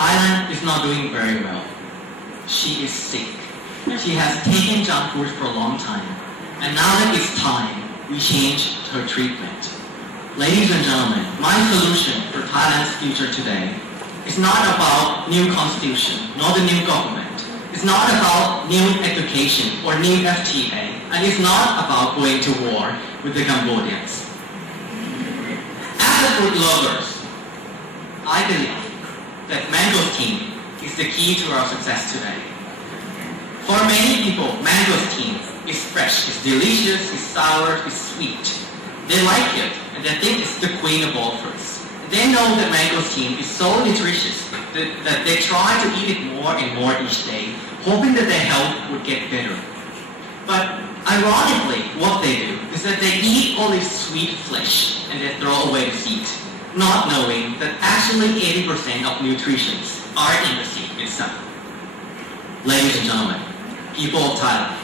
Thailand is not doing very well. She is sick. She has taken junk food for a long time. And now that it's time, we change her treatment. Ladies and gentlemen, my solution for Thailand's future today is not about new constitution, nor the new government. It's not about new education or new FTA, and it's not about going to war with the Cambodians. As a food lovers, I believe that mangosteen is the key to our success today. For many people, mangosteen is fresh, it's delicious, it's sour, it's sweet. They like it, and they think it's the queen of all fruits. They know that mangosteen is so nutritious that they try to eat it more and more each day, hoping that their health would get better. But ironically, what they do is that they eat all this sweet flesh and they throw away the seed, not knowing that actually 80% of nutrition are in the seed itself. Ladies and gentlemen, people of Thailand,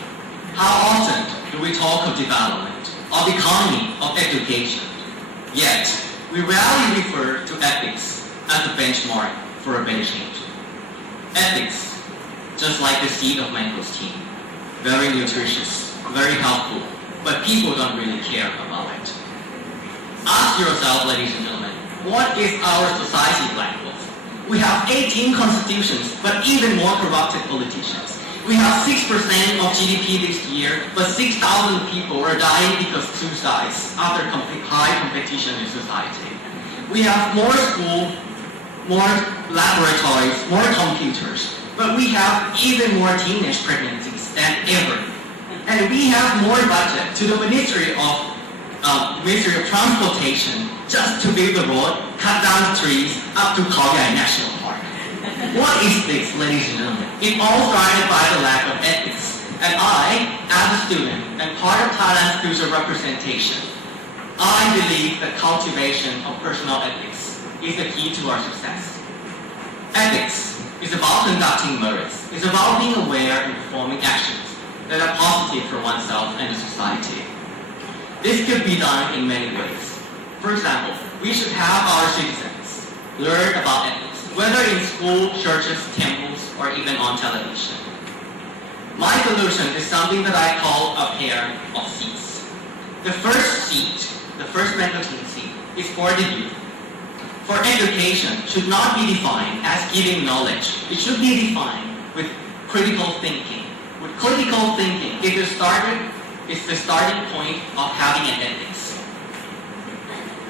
how often do we talk of development, of economy, of education? Yet, we rarely refer to ethics as the benchmark for a better change. Ethics, just like the seed of mangosteen, very nutritious, very helpful, but people don't really care about it. Ask yourself, ladies and gentlemen, what is our society like? We have 18 constitutions, but even more corrupted politicians. We have 6% of GDP this year, but 6,000 people are dying because of suicides after high competition in society. We have more schools, more laboratories, more computers, but we have even more teenage pregnancies than ever. And we have more budget to the Ministry of Transportation just to build the road, cut down the trees up to Khao Yai National Park. What is this, ladies and gentlemen? It all started by the lack of ethics. And I, as a student and part of Thailand's future representation, I believe that cultivation of personal ethics is the key to our success. Ethics is about conducting merits. It's about being aware and performing actions that are positive for oneself and the society. This could be done in many ways. For example, we should have our citizens learn about ethics, whether in school, churches, temples, or even on television. My solution is something that I call a pair of seats. The first seat, the first mangosteen seat, is for the youth. For education should not be defined as giving knowledge. It should be defined with critical thinking. With critical thinking, it's the starting point of having an ethics.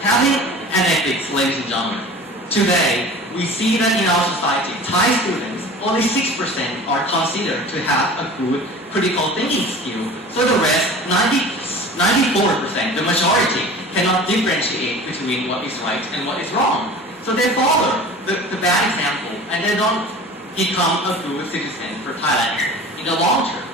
Having an ethics, ladies and gentlemen, today we see that in our society, Thai students, only 6% are considered to have a good critical thinking skill. So the rest, 94%, the majority, cannot differentiate between what is right and what is wrong. So they follow the bad example and they don't become a good citizen for Thailand in the long term.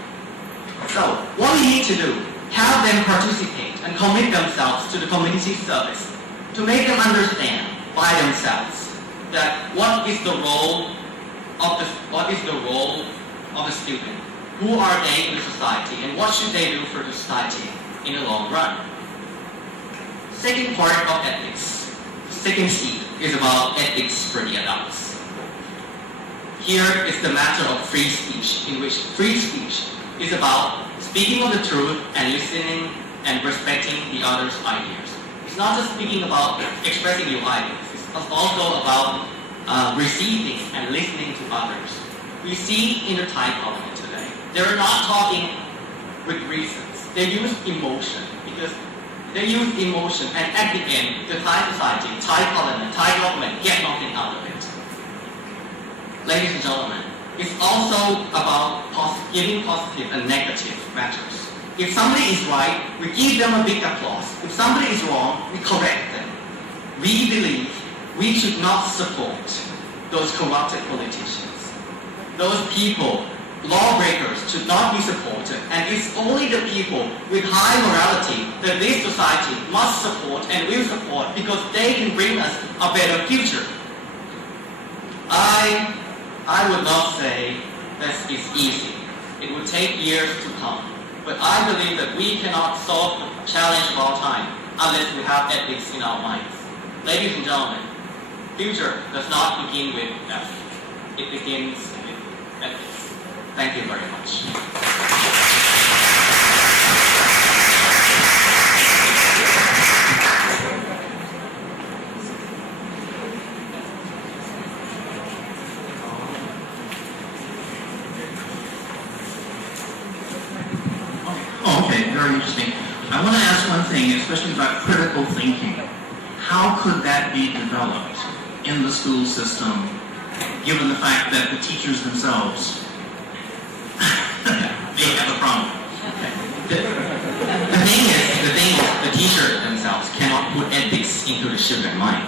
So what we need to do, have them participate and commit themselves to the community service to make them understand by themselves that what is the role of the student, who are they in the society, and what should they do for the society in the long run. Second part of ethics, the second seat, is about ethics for the adults. Here is the matter of free speech, in which free speech is about speaking of the truth and listening and respecting the other's ideas. It's not just speaking about expressing your ideas, it's also about receiving and listening to others. We see in the Thai parliament today, they're not talking with reasons. They use emotion and at the end, the Thai society, Thai parliament, Thai government get nothing out of it. Ladies and gentlemen, it's also about giving positive and negative measures. If somebody is right, we give them a big applause. If somebody is wrong, we correct them. We believe we should not support those corrupted politicians. Those people, lawbreakers, should not be supported. And it's only the people with high morality that this society must support and will support because they can bring us a better future. I would not say that it's easy. It would take years to come. But I believe that we cannot solve the challenge of our time unless we have ethics in our minds. Ladies and gentlemen, future does not begin with F. it begins with ethics. Thank you very much. Oh, okay, very interesting. I want to ask one thing, especially about critical thinking. How could that be developed in the school system, given the fact that the teachers themselves may have a problem? The thing is, the teachers themselves cannot put ethics into the children's mind.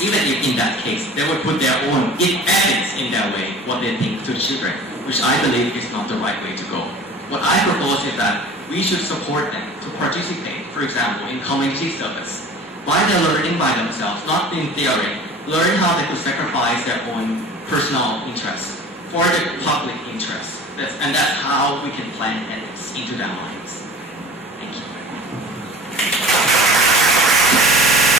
Even if in that case, they would put their own ethics in their way, what they think to children, which I believe is not the right way to go. What I propose is that we should support them to participate, for example, in community service. By their learning by themselves, not in theory, learn how they could sacrifice their own personal interests for the public interest. And that's how we can plant ethics into their minds.